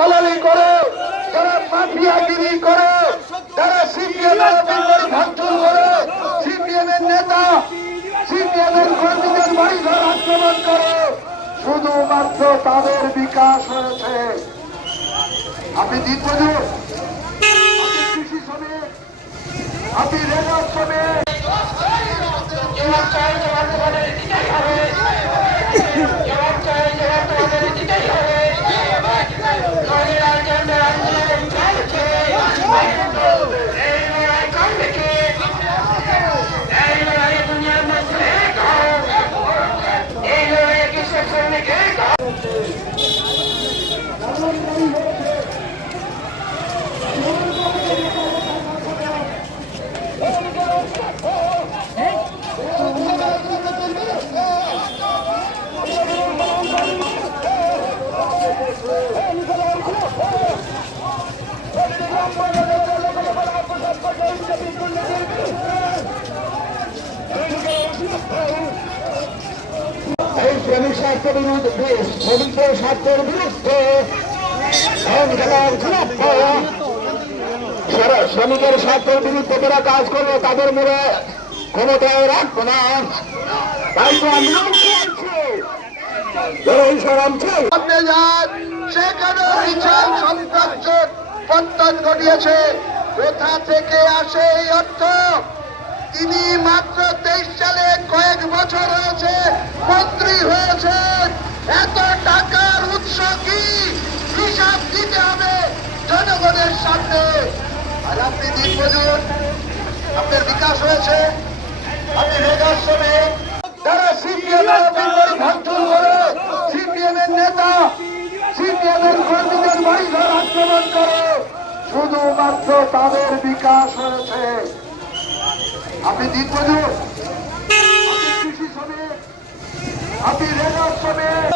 দালালি করে, যারা মাফিয়াগিরি করে, যারা সিপিএম ভাঙচুর করে সিপিএম এর নেতা সিপিএম এর কর্মীদের বাড়িঘর আক্রমণ করে, শুধুমাত্র তাদের বিকাশ হয়েছে। আপনি দিনমজুর আপনি কৃষি শ্রমিক, আপনি রেলওয়ে শ্রমিক শ্রমিক বিরুদ্ধে শ্রমিকদের স্বার্থের বিরুদ্ধে শ্রমিকের স্বার্থের বিরুদ্ধে যারা কাজ করবে, তাদের মনে ক্ষমতায় রাখব না। তাই তো যান, সেখানে বিশাল ঘটিয়েছে। কোথা থেকে আসে এই অর্থ? তিনি মাত্র তেইশ সালে কয়েক বছর হয়েছে মন্ত্রী হয়েছেন। এত টাকার উৎস কি? হিসাব দিতে হবে জনগণের সামনে। আর আপনি দিন বলুন আপনার বিকাশ হয়েছে আপনি রেগার শ্রমিক তারা সিপিএম ভাঙচুর করে সিপিএম এর নেতা সিপিএম এর কর্মীদের বাড়িঘর আক্রমণ করে শুধুমাত্র তাদের বিকাশ হয়েছে। আপনি দিন মজুর আপনি কৃষি শ্রমিক আপনি রেলওয়ে শ্রমিক।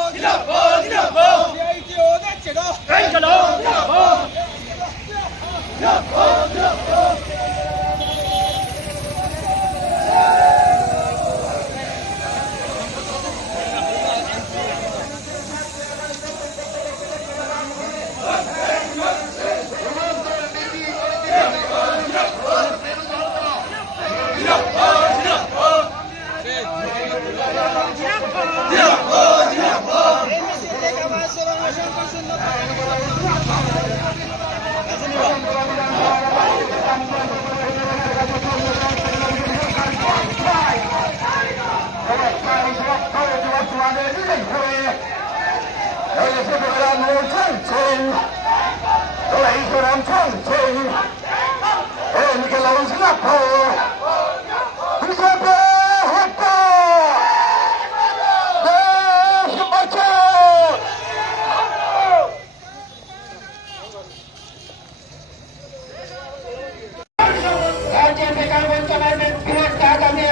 রাজ্যের বেকার বঞ্চনার বৃহৎ আগামী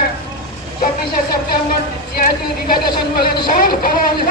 চব্বিশে সেপ্টেম্বর সিআইটি বিগত সম্মেলন সফল